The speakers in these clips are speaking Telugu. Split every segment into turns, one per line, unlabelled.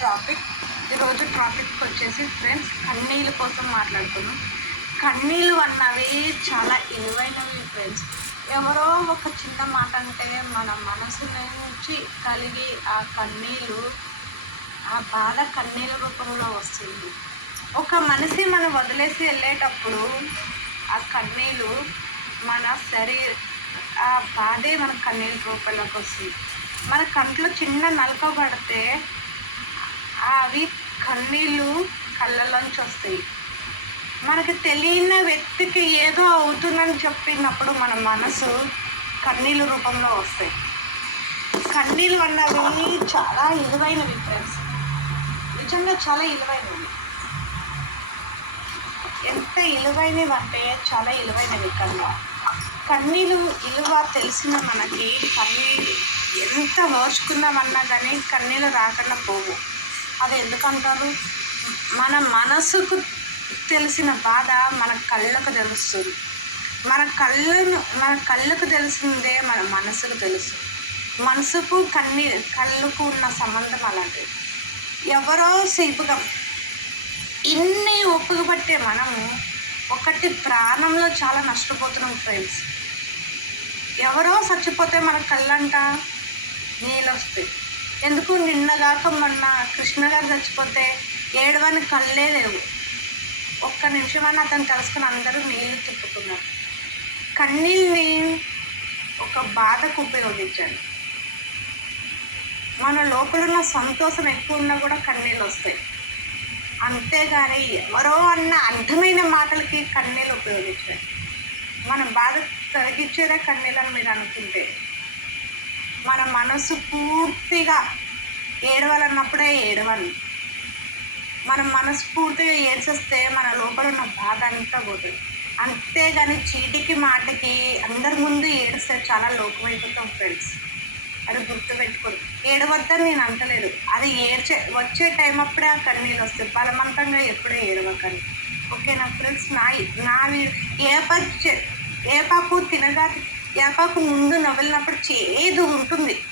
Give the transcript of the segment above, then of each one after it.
టాపిక్ ఈరోజు టాపిక్ వచ్చేసి ఫ్రెండ్స్ కన్నీళ్ళ కోసం మాట్లాడుకున్నాం కన్నీళ్ళు అన్నవి చాలా ఇలువైనవి ఫ్రెండ్స్ ఎవరో ఒక చిన్న మాట అంటే మన మనసు నుంచి కలిగి ఆ కన్నీళ్ళు ఆ బాధ కన్నీళ్ళ రూపంలో వస్తుంది. ఒక మనిషి మనం వదిలేసి వెళ్ళేటప్పుడు ఆ కన్నీళ్ళు మన శరీర ఆ బాధే మన కన్నీళ్ళ రూపంలోకి వస్తుంది. మన కంట్లో చిన్న నలక పడితే అవి కన్నీళ్ళు కళ్ళలోంచి వస్తాయి మనకి తెలియని వ్యక్తికి ఏదో అవుతుందని చెప్పినప్పుడు మన మనసు కన్నీళ్ళ రూపంలో వస్తాయి. కన్నీళ్ళు అన్నవి చాలా విలువైనవి ఫ్రెండ్స్ నిజంగా చాలా విలువైనవి ఎంత విలువైనవి అంటే చాలా ఇలువైనవి కన్నా. కన్నీళ్ళు విలువ తెలిసిన మనకి కన్నీళ్ళు ఎంత ఓర్చుకుందామన్నా కానీ కన్నీళ్ళు రాకుండా పోవు. అది ఎందుకంటారు? మన మనసుకు తెలిసిన బాధ మన కళ్ళకు తెలుస్తుంది. మన కళ్ళను మన కళ్ళకు తెలిసిందే మన మనసుకు తెలుసు. మనసుకు కన్నీ కళ్ళకు ఉన్న సంబంధం అలాంటిది. ఎవరో సేపుగా ఇన్ని ఒప్పుకుపట్టే మనము ఒకటి ప్రాణంలో చాలా నష్టపోతున్నాం ఫ్రెండ్స్ ఎవరో చచ్చిపోతే మన కళ్ళంట నీళ్ళు వస్తాయి ఎందుకు నిన్నగాక మొన్న కృష్ణ గారు చచ్చిపోతే ఏడవని కళ్ళే లేవు. ఒక్క నిమిషమన్నా అతను కలుసుకుని అందరూ నీళ్ళు తిప్పుకున్నారు కన్నీళ్ళని ఒక బాధకు ఉపయోగించండి మన లోపల ఉన్న సంతోషం ఎక్కువ ఉన్నా కూడా కన్నీళ్ళు వస్తాయి. అంతేగాని ఎవరో అన్న అర్థమైన మాటలకి కన్నీళ్ళు ఉపయోగించండి మనం బాధ తొలగించేదే కన్నీళ్ళని మీరు అనుకుంటే మన మనసు పూర్తిగా ఏడవాలన్నప్పుడే ఏడవాలి. మనం మనస్ఫూర్తిగా ఏడ్చేస్తే మన లోపల ఉన్న బాధ అంతా పోతుంది. అంతేగాని చీటికి మాటకి అందరి ముందు ఏడిస్తే చాలా లోకమైపోతాం ఫ్రెండ్స్ అది గుర్తుపెట్టుకోరు ఏడవద్దని నేను అంటలేదు. అది ఏడ్చే వచ్చే టైం అప్పుడే ఆ కన్నీళ్ళు వస్తాయి. బలవంతంగా ఎప్పుడే ఏడవకండి. ఓకేనా ఫ్రెండ్స్ నా నా ఏప ఏపాకు తినగా యాపాకు ముందు నవ్వినప్పుడు చేదు ఉంటుంది.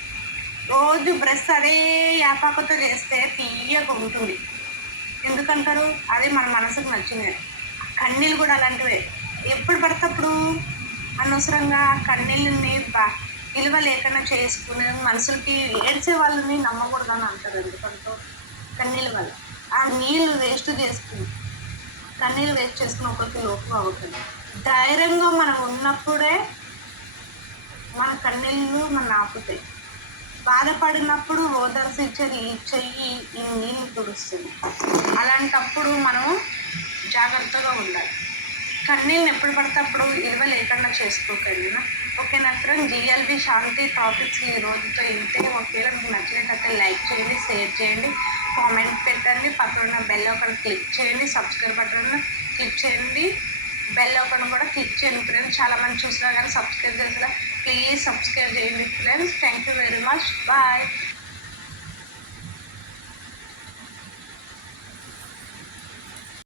రోజు బ్రష్ అదే యాపాకుతో చేస్తే తీయగా ఉంటుంది. ఎందుకంటారు? అదే మన మనసుకు నచ్చింది. కన్నీళ్ళు కూడా అలాంటివే. ఎప్పుడు పడినప్పుడు అనవసరంగా కన్నీళ్ళని బా విలువ లేకుండా చేసుకునే మనుషులకి ఏడ్చే వాళ్ళని నమ్మకూడదని అంటారు ఎందుకంటే కన్నీళ్ళ వల్ల. ఆ నీళ్ళు వేస్ట్ చేసుకుని కన్నీళ్ళు వేస్ట్ చేసుకుని ఒకరికి లోపం అవుతుంది. ధైర్యంగా మనం ఉన్నప్పుడే మన కన్నీళ్ళు మన ఆపుతాయి బాధపడినప్పుడు ఓదార్సిచ్చేది ఈ చెయ్యి ఈ నీళ్ళు తుడుస్తుంది. అలాంటప్పుడు మనం జాగ్రత్తగా ఉండాలి. కన్నీళ్ళని ఎప్పుడు పడితే అప్పుడు ఇరవ లేకుండా చేసుకోకండి. ఓకేనా ఫ్రెండ్ జిఎల్బి శాంతి టాపిక్స్ ఈ రోజుతో ఇంతే. ఒకవేళ మీకు నచ్చినట్లయితే లైక్ చేయండి షేర్ చేయండి కామెంట్ పెట్టండి. పక్కన ఉన్న బెల్ ఒకటి క్లిక్ చేయండి సబ్స్క్రైబ్ బటన్ క్లిక్ చేయండి. బెల్ ఒకటి కూడా క్లిక్ చేయండి. ఫ్రెండ్స్ చాలా మంది చూసినా కానీ సబ్స్క్రైబ్ చేసినా ప్లీజ్ సబ్స్క్రైబ్ చేయండి friends thank you very much bye